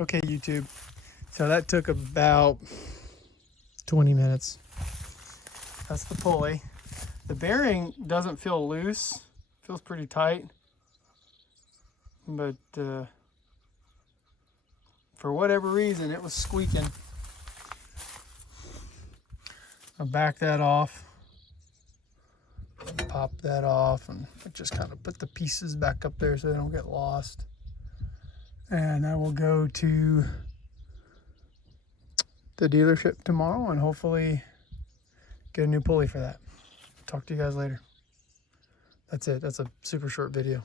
Okay, YouTube. So that took about 20 minutes. That's the pulley. The bearing doesn't feel loose. Feels pretty tight. But for whatever reason, it was squeaking. I'll back that off. Pop that off and just kind of put the pieces back up there so they don't get lost. And I will go to the dealership tomorrow and hopefully get a new pulley for that. Talk to you guys later. That's it. That's a super short video.